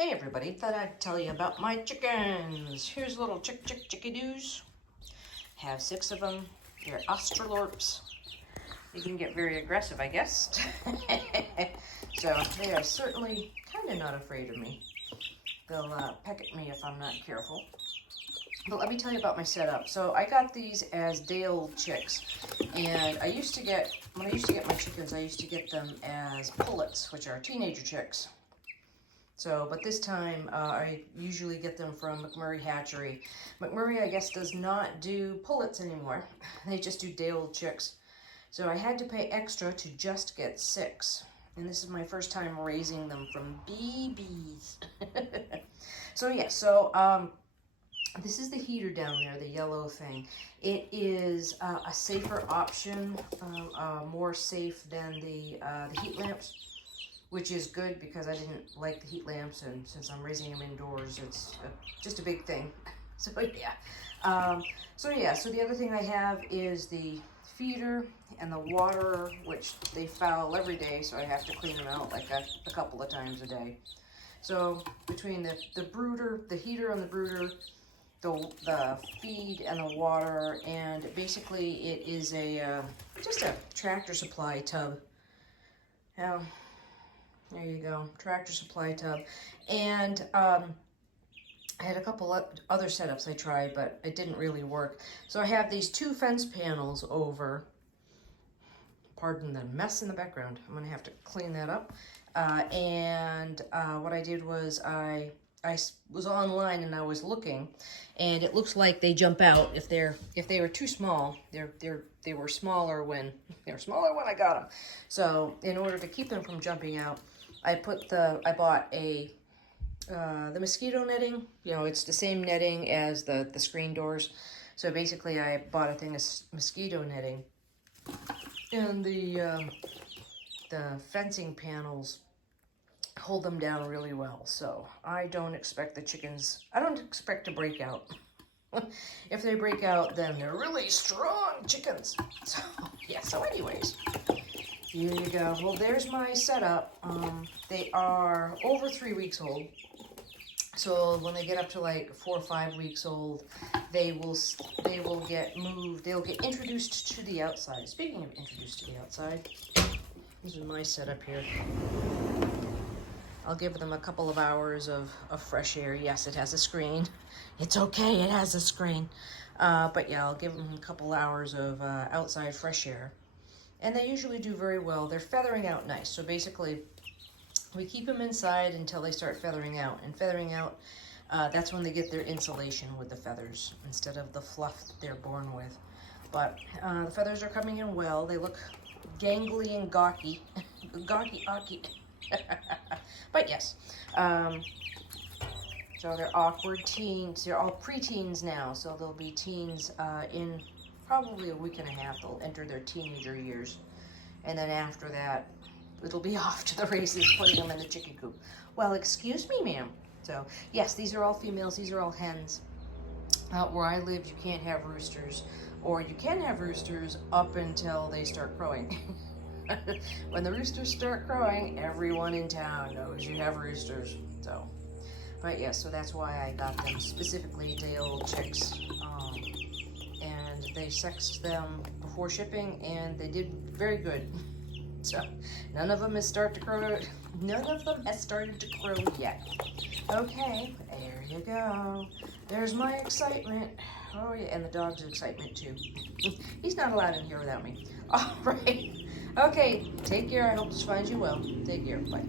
Hey everybody, thought I'd tell you about my chickens. Here's a little chickadoos. Have 6 of them. They're Australorps. They can get very aggressive, I guess. So they are certainly kind of not afraid of me. They'll peck at me if I'm not careful. But let me tell you about my setup. So I got these as day-old chicks, and when I used to get my chickens, I used to get them as pullets, which are teenager chicks. So, but this time I usually get them from McMurray Hatchery. McMurray, I guess, does not do pullets anymore. They just do day-old chicks. So I had to pay extra to just get 6. And this is my first time raising them from BBs. So yeah, this is the heater down there, the yellow thing. It is a safer option, more safe than the heat lamps, which is good because I didn't like the heat lamps, and since I'm raising them indoors, it's just a big thing. So yeah. So the other thing I have is the feeder and the water, which they foul every day, so I have to clean them out like a couple of times a day. So between the brooder, the heater and the brooder, the feed and the water, and basically it is just a Tractor Supply tub. Now, there you go, Tractor Supply tub. And I had a couple of other setups I tried, but it didn't really work. So I have these 2 fence panels over. Pardon the mess in the background. I'm gonna have to clean that up. What I did was I was online and I was looking, and it looks like they jump out if they were too small. They were smaller when I got them. So in order to keep them from jumping out, I bought the mosquito netting. You know, it's the same netting as the screen doors. So basically I bought a thing of mosquito netting, and the fencing panels hold them down really well. So I don't expect to break out. If they break out, then they're really strong chickens. So yeah, so anyways, here you go. Well, there's my setup. They are over 3 weeks old. So when they get up to like 4 or 5 weeks old, they will get moved. They'll get introduced to the outside. Speaking of introduced to the outside, this is my setup here. I'll give them a couple of hours of fresh air. Yes, it has a screen. It's okay, it has a screen. But yeah, I'll give them a couple hours of outside fresh air. And they usually do very well. They're feathering out nice. So basically, we keep them inside until they start feathering out. And feathering out, that's when they get their insulation with the feathers instead of the fluff that they're born with. But the feathers are coming in well. They look gangly and gawky. Gawky. But yes, so they're awkward teens. They're all preteens now, so they'll be teens in probably a week and a half. They'll enter their teenager years, and then after that, it'll be off to the races, putting them in the chicken coop. Well, excuse me, ma'am. So yes, these are all females. These are all hens. Where I live, you can't have roosters, or you can have roosters up until they start crowing. When the roosters start crowing, everyone in town knows you have roosters. So, but yeah, so that's why I got them specifically day-old chicks. And they sexed them before shipping, and they did very good. So none of them has started to crow. None of them has started to crow yet. Okay, there you go. There's my excitement. Oh yeah, and the dog's excitement too. He's not allowed in here without me. All right. Okay, take care. I hope this finds you well. Take care. Bye.